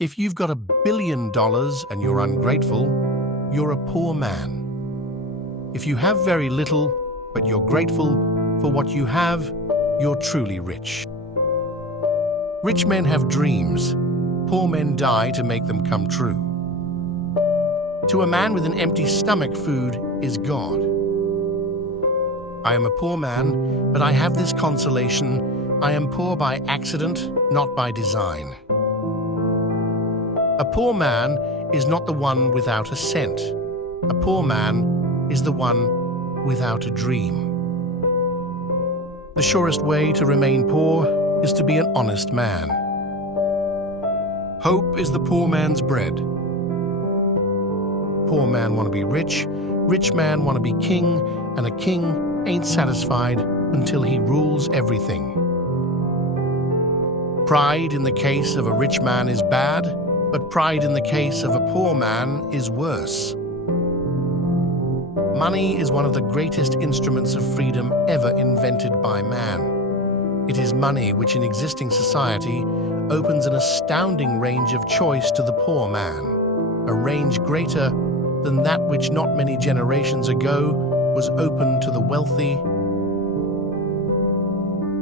If you've got $1 billion and you're ungrateful, you're a poor man. If you have very little, but you're grateful for what you have, you're truly rich. Rich men have dreams. Poor men die to make them come true. To a man with an empty stomach, food is God. I am a poor man, but I have this consolation. I am poor by accident, not by design. A poor man is not the one without a cent. A poor man is the one without a dream. The surest way to remain poor is to be an honest man. Hope is the poor man's bread. Poor man want to be rich man want to be king, and a king ain't satisfied until he rules everything. Pride in the case of a rich man is bad, but pride in the case of a poor man is worse. Money is one of the greatest instruments of freedom ever invented by man. It is money which in existing society opens an astounding range of choice to the poor man, a range greater than that which not many generations ago was open to the wealthy.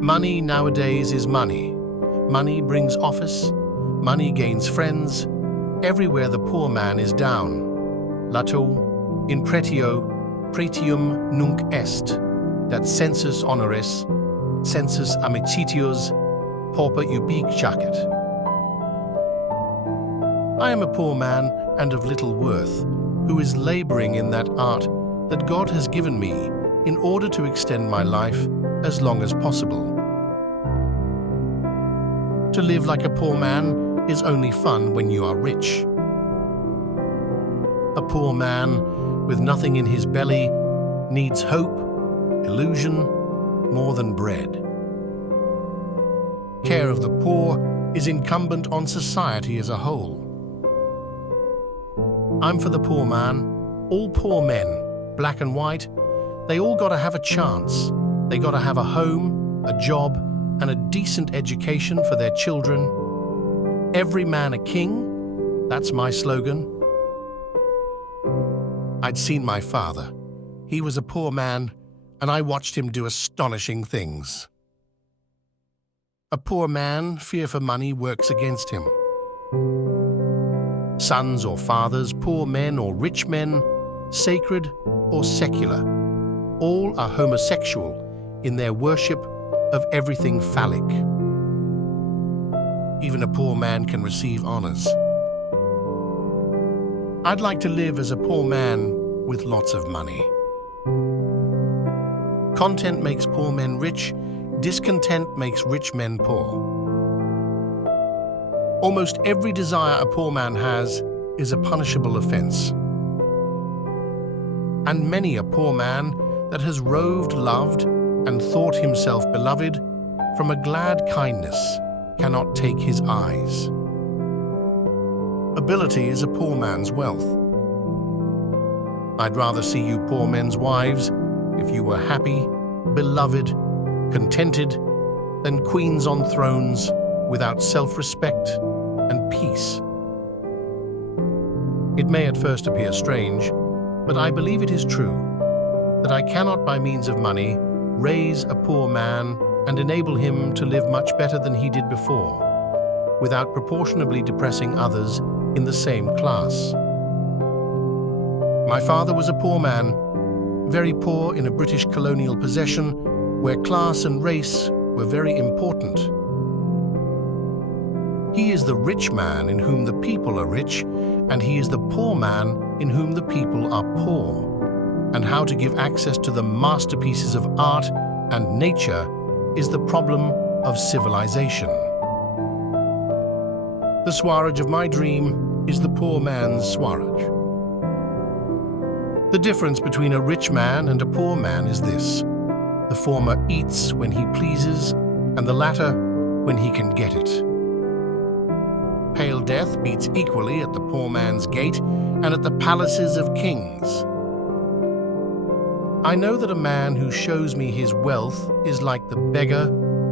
Money nowadays is money. Money brings office. Money gains friends. Everywhere the poor man is down. Lato, in pretio, pretium nunc est, dat sensus honoris, sensus amicitius, pauper ubique jacet. I am a poor man and of little worth, who is laboring in that art that God has given me in order to extend my life as long as possible. To live like a poor man is only fun when you are rich. A poor man with nothing in his belly needs hope, illusion, more than bread. Care of the poor is incumbent on society as a whole. I'm for the poor man. All poor men, black and white, they all gotta have a chance. They gotta have a home, a job, and a decent education for their children. Every man a king, that's my slogan. I'd seen my father. He was a poor man, and I watched him do astonishing things. A poor man, fear for money works against him. Sons or fathers, poor men or rich men, sacred or secular, all are homosexual in their worship of everything phallic. Even a poor man can receive honors. I'd like to live as a poor man with lots of money. Content makes poor men rich, discontent makes rich men poor. Almost every desire a poor man has is a punishable offense. And many a poor man that has roved, loved, and thought himself beloved, from a glad kindness cannot take his eyes. Ability is a poor man's wealth. I'd rather see you poor men's wives if you were happy, beloved, contented, than queens on thrones without self-respect and peace. It may at first appear strange, but I believe it is true that I cannot by means of money raise a poor man and enable him to live much better than he did before, without proportionably depressing others in the same class. My father was a poor man, very poor in a British colonial possession where class and race were very important. He is the rich man in whom the people are rich, and he is the poor man in whom the people are poor. And how to give access to the masterpieces of art and nature is the problem of civilization. The Swaraj of my dream is the poor man's Swaraj. The difference between a rich man and a poor man is this: the former eats when he pleases, and the latter when he can get it. Pale death beats equally at the poor man's gate and at the palaces of kings. I know that a man who shows me his wealth is like the beggar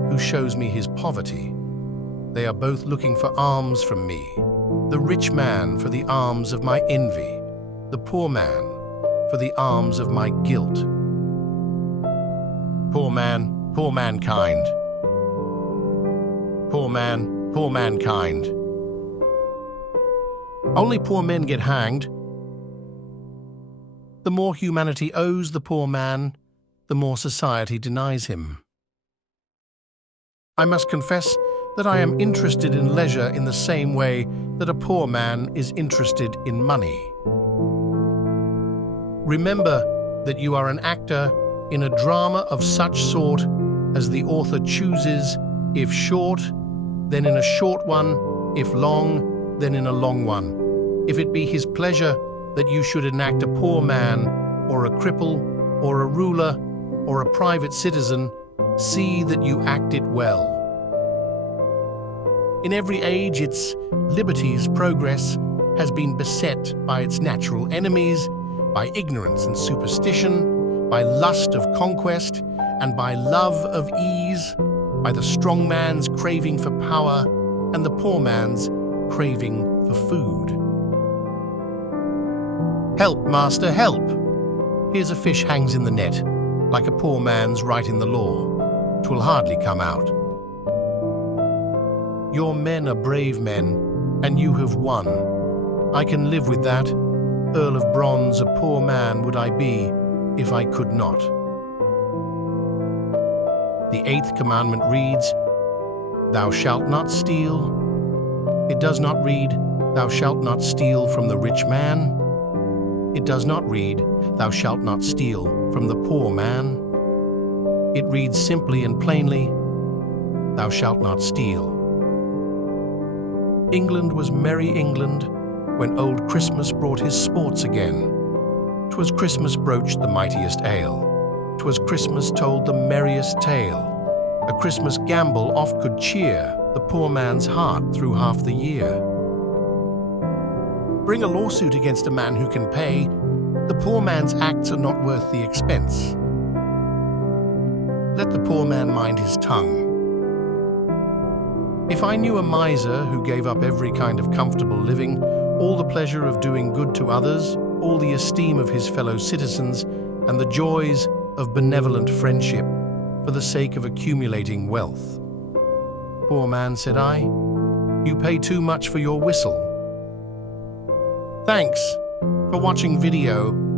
who shows me his poverty. They are both looking for alms from me. The rich man for the arms of my envy, the poor man for the arms of my guilt. Poor man, poor mankind. Poor man, poor mankind. Only poor men get hanged. The more humanity owes the poor man, the more society denies him. I must confess that I am interested in leisure in the same way that a poor man is interested in money. Remember that you are an actor in a drama of such sort as the author chooses, if short, then in a short one, if long, then in a long one. If it be his pleasure that you should enact a poor man, or a cripple, or a ruler, or a private citizen, see that you act it well. In every age, its liberty's progress has been beset by its natural enemies, by ignorance and superstition, by lust of conquest, and by love of ease, by the strong man's craving for power and the poor man's craving for food. Help, master, help! Here's a fish hangs in the net, like a poor man's right in the law. 'Twill hardly come out. Your men are brave men, and you have won. I can live with that. Earl of Bronze, a poor man would I be if I could not. The 8th commandment reads, Thou shalt not steal. It does not read, Thou shalt not steal from the rich man. It does not read, Thou shalt not steal from the poor man. It reads simply and plainly, Thou shalt not steal. England was merry England when old Christmas brought his sports again. 'Twas Christmas broached the mightiest ale. 'Twas Christmas told the merriest tale. A Christmas gamble oft could cheer the poor man's heart through half the year. Bring a lawsuit against a man who can pay. The poor man's acts are not worth the expense. Let the poor man mind his tongue. If I knew a miser who gave up every kind of comfortable living, all the pleasure of doing good to others, all the esteem of his fellow citizens, and the joys of benevolent friendship, for the sake of accumulating wealth. Poor man, said I, you pay too much for your whistle. Thanks for watching video